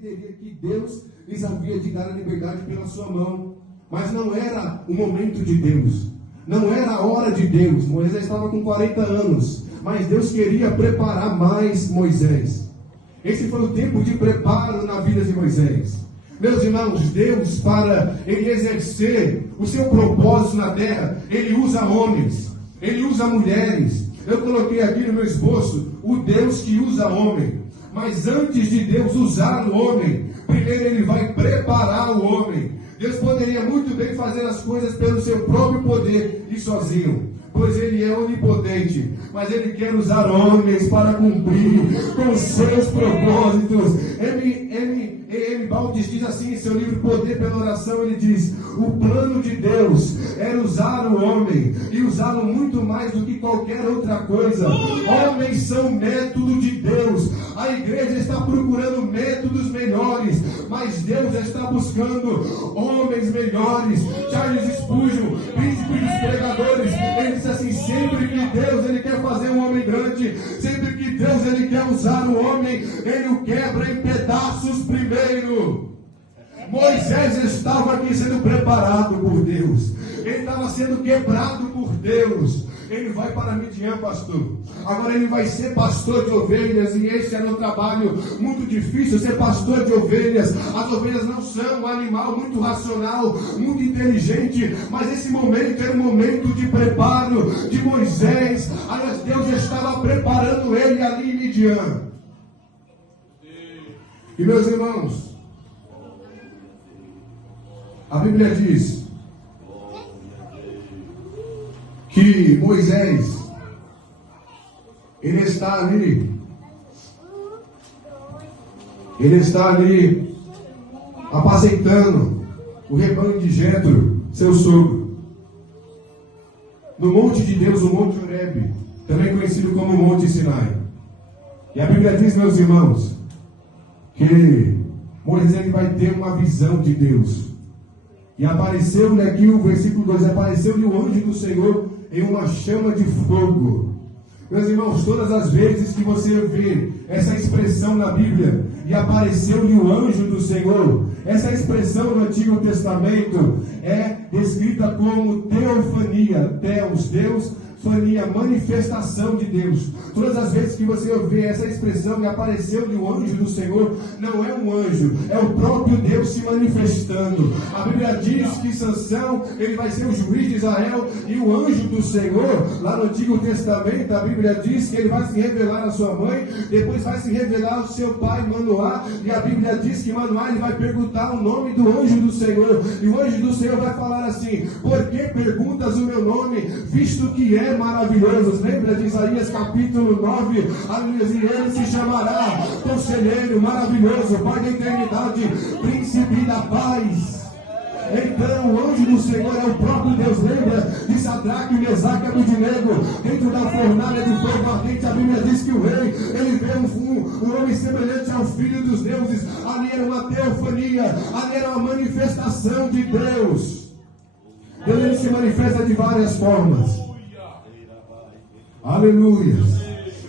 entenderia que Deus lhes havia de dar a liberdade pela sua mão. Mas não era o momento de Deus. Não era a hora de Deus. Moisés estava com 40 anos. Mas Deus queria preparar mais Moisés. Esse foi o tempo de preparo na vida de Moisés. Meus irmãos, Deus, para Ele exercer o seu propósito na terra, Ele usa homens, Ele usa mulheres. Eu coloquei aqui no meu esboço, o Deus que usa homem. Mas antes de Deus usar o homem, primeiro Ele vai preparar o homem. Deus poderia muito bem fazer as coisas pelo seu próprio poder e sozinho, pois Ele é onipotente, mas Ele quer usar homens para cumprir com os seus propósitos. M. Baldes diz assim em seu livro Poder pela Oração, ele diz: o plano de Deus era usar o homem, e usá-lo muito mais do que qualquer outra coisa. Homens são método de Deus. A igreja está procurando métodos melhores, mas Deus está buscando homens melhores. Charles Spurgeon, príncipe dos pregadores, ele disse assim: sempre que Deus ele quer fazer um homem grande, sempre que Deus ele quer usar o homem, ele o quebra em pedaços primeiro. Moisés estava aqui sendo preparado por Deus, ele estava sendo quebrado por Deus. Ele vai para Midian, pastor. Agora ele vai ser pastor de ovelhas, e esse era um trabalho muito difícil, ser pastor de ovelhas. As ovelhas não são um animal muito racional, muito inteligente, mas esse momento era um momento de preparo de Moisés. Aliás, Deus estava preparando ele ali em Midian. E meus irmãos, a Bíblia diz que Moisés, ele está ali apacentando o rebanho de Jetro, seu sogro, no monte de Deus, o Monte Horebe, também conhecido como Monte Sinai. E a Bíblia diz, meus irmãos, que Moisés ele vai ter uma visão de Deus. E apareceu-lhe aqui o versículo 2, apareceu-lhe o anjo do Senhor em uma chama de fogo. Meus irmãos, todas as vezes que você vê essa expressão na Bíblia, e apareceu-lhe o anjo do Senhor, essa expressão no Antigo Testamento é descrita como teofania, Deus, fania, manifestação de Deus. Todas as vezes que você vê essa expressão, e apareceu-lhe o anjo do Senhor, não é um anjo, é o próprio Deus se manifestando. A Bíblia diz que Sansão, ele vai ser o juiz de Israel, e o anjo do Senhor, lá no Antigo Testamento, a Bíblia diz que ele vai se revelar à sua mãe, depois vai se revelar ao seu pai Manoá, e a Bíblia diz que Manoá ele vai perguntar o nome do anjo do Senhor, e o anjo do Senhor vai falar assim: por que perguntas o meu nome, visto que é maravilhoso? Lembra de Isaías capítulo 9, e ele se chamará Conselheiro Maravilhoso, Pai da Eternidade, Príncipe da Paz. Então o anjo do Senhor é o próprio Deus. Lembra de Sadraque, Mesaque e Abednego dentro da fornalha do fogo ardente? A Bíblia diz que o rei ele vê um homem semelhante ao Filho dos deuses. Ali era uma teofania, ali era uma manifestação de Deus. Deus ele se manifesta de várias formas. Aleluia.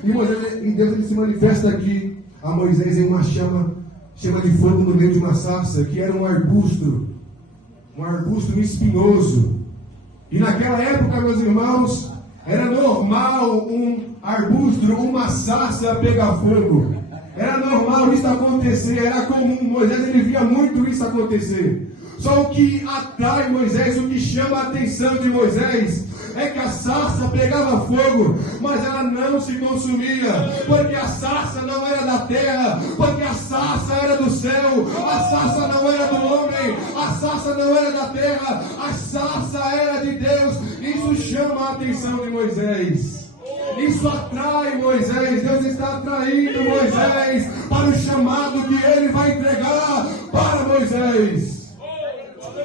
E Deus ele se manifesta aqui a Moisés em uma chama de fogo no meio de uma sarça, que era um arbusto espinhoso. E naquela época, meus irmãos, era normal um arbusto, uma sarça pegar fogo. Era normal isso acontecer, era comum. Moisés ele via muito isso acontecer. Só o que atrai Moisés, o que chama a atenção de Moisés, é que a sarça pegava fogo, mas ela não se consumia, porque a sarça não era da terra, porque a sarça era do céu, a sarça não era do homem, a sarça não era da terra, a sarça era de Deus. Isso chama a atenção de Moisés, isso atrai Moisés. Deus está atraindo Moisés para o chamado que ele vai entregar para Moisés.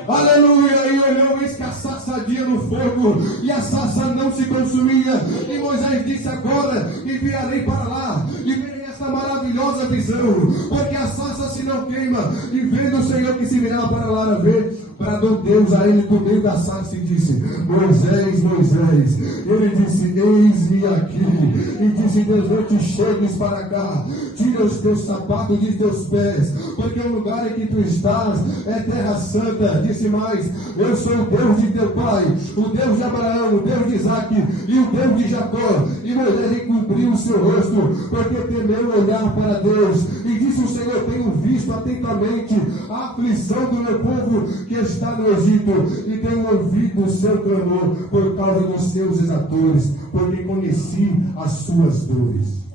Aleluia. E olhou, eis que a sarça ardia no fogo, e a sarça não se consumia. E Moisés disse: agora enviarei para lá, e verei essa maravilhosa visão, porque a sarça se não queima. E vendo o Senhor que se virava para lá ver, bradou Deus a ele do meio da sarça e disse: Moisés, Moisés. Ele disse: eis-me aqui. E disse Deus: não te chegues para cá, tira os teus sapatos de teus pés, porque o lugar em que tu estás é terra santa. Disse mais: eu sou o Deus de teu pai, o Deus de Abraão, o Deus de Isaac e o Deus de Jacó. E Moisés encobriu o seu rosto, porque temeu olhar para Deus. E disse o Senhor: tenho visto atentamente a aflição do meu povo que está no Egito, e tenho ouvido o seu clamor por causa dos seus exatores, porque conheci as suas dores.